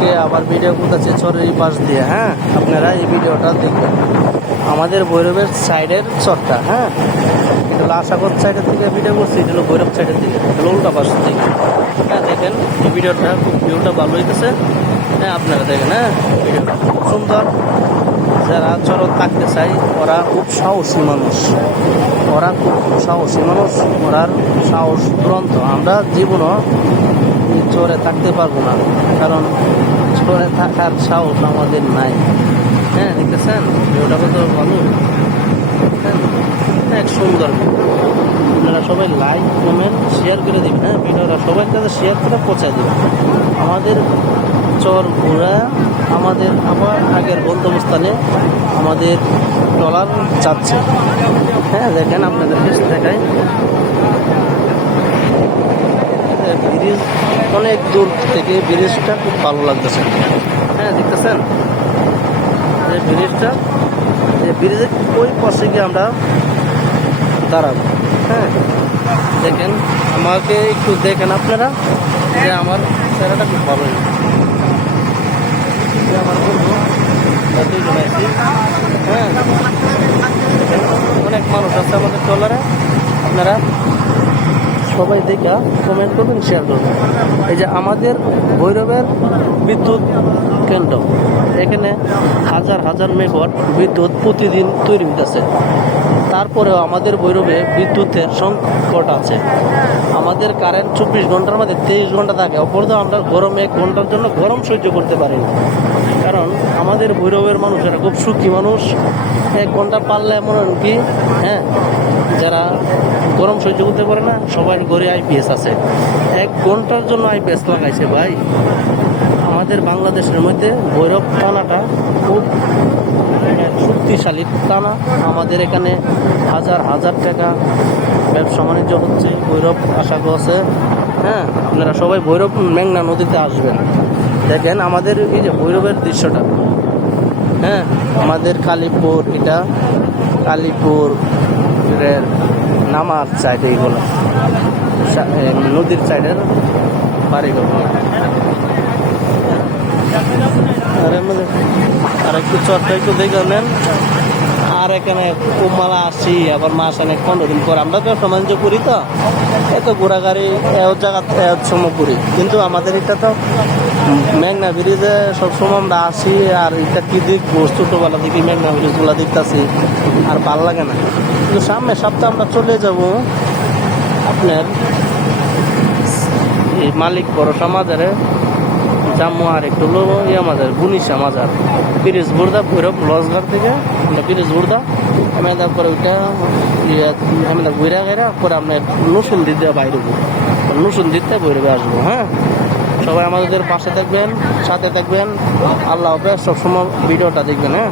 কে আবার ভিডিও করতেছে চরের এই পাশ দিয়ে। হ্যাঁ, আপনারা এই ভিডিওটা দেখবেন। আমাদের ভৈরবের সাইডের চরটা, হ্যাঁ, এটা হলো আশাগঞ্জ সাইডের থেকে ভিডিও করছি, এটা হলো ভৈরব সাইডের দিকে, এটা হলো উল্টা পাশ থেকে। হ্যাঁ, দেখেন এই ভিডিওটা খুব ভিউটা ভালো হইতেছে। হ্যাঁ, আপনারা দেখেন। হ্যাঁ, ভিডিওটা খুব সুন্দর। যারা চরত থাকতে চাই ওরা খুব সাহসী মানুষ, ওরা খুব সাহসী মানুষ, ওরার সাহস দুরন্ত। আমরা জীবনও চরে থাকতে পারবো না, কারণ চরে থাকার সাহস আমাদের নাই। হ্যাঁ, দেখতেছেন ভিডিওটা কত ভালো, এক সুন্দর। আপনারা সবাই লাইক কমেন্ট শেয়ার করে দেবেন। হ্যাঁ, ভিডিওটা সবার কাছে শেয়ার করে পৌঁছায় দেবেন। আমাদের চর ঘোরা, আমাদের আবার আগের গন্তব্যস্থানে আমাদের ট্রলার যাচ্ছে। হ্যাঁ, দেখেন আপনাদের কিছু দেখায়, ব্রিজ অনেক দূর থেকে ব্রিজটা খুব ভালো লাগতেছে। হ্যাঁ, দেখতেছেন এই ব্রিজটা, এই ব্রিজের ওই পাশে গিয়ে আমরা দাঁড়াবো। হ্যাঁ, দেখেন আমাকে একটু দেখেন আপনারা, যে আমার চেহারাটা খুব ভালো। আমার বন্ধু দুইজন আছি। হ্যাঁ, অনেক মানুষ আছে আমাদের ট্রলারে। আপনারা সবাই দেখা কমেন্ট করবেন, শেয়ার করবেন। এই যে আমাদের ভৈরবের বিদ্যুৎ কেন্দ্র, এখানে হাজার হাজার মেগাওয়াট বিদ্যুৎ প্রতিদিন তৈরি হইতেছে। তারপরেও আমাদের ভৈরবে বিদ্যুতের সংকট আছে। আমাদের কারেন্ট 24 ঘন্টার মধ্যে 23 ঘন্টা থাকে। অপরদিকে আমরা গরম 1 ঘন্টার জন্য গরম সহ্য করতে পারি না, কারণ আমাদের ভৈরবের মানুষেরা খুব সুখী মানুষ। 1 ঘন্টা পারলে এমন কি, হ্যাঁ, যারা গরম সহ্য করতে পারে না সবাই ঘরে আইপিএস আছে। 1 ঘন্টার জন্য আইপিএস লাগাইছে ভাই। আমাদের বাংলাদেশের মধ্যে ভৈরব টানাটা খুব শক্তিশালী টানা। আমাদের এখানে হাজার হাজার টাকা ব্যবসা বাণিজ্য হচ্ছে ভৈরব আশাগঞ্জে। হ্যাঁ, আপনারা সবাই ভৈরব মেঘনা নদীতে আসবেন। দেখেন আমাদের এই যে ভৈরবের দৃশ্যটা। হ্যাঁ, আমাদের কালীপুর, এটা কালীপুরের নামার সাইড, এইগুলো নদীর সাইডের বাড়িগুলো। আর একটু চরটা একটু দেখে নেন। আর এখানে কুমালা আসি, আবার মাস অনেক 15 দিন পর। আমরা তো সমাজ করি, তো এত ঘোরাঘাড়ি জায়গা সময় করি, কিন্তু আমাদের এটা তো মেঘনা ব্রিজে সবসময় আমরা আসি। আর এটা কি দেখবো, ছোটোবেলা দেখি মেঘনা ব্রিজগুলো দেখতেছি, আর ভাল লাগে না। কিন্তু সামনের সপ্তাহে আমরা চলে যাব আপনার এই মালিক ভরসা মাজারে জাম্মু, আর একটু মাজার গুনিশা মাজার, ব্রিজ বুর্দা ভৈরব লজঘাট থেকে ব্রিজ বুর্দা আমি তারপরে ওইটা আমি ঘুরা গেরা পরে আপনার নসুন দিতে বাইরে, নসুন দিতে ভৈরবে আসবো। হ্যাঁ, সবাই আমাদের পাশে থাকবেন, সাথে থাকবেন। আল্লাহ হাফেজ। সবসময় ভিডিওটা দেখবেন। হ্যাঁ।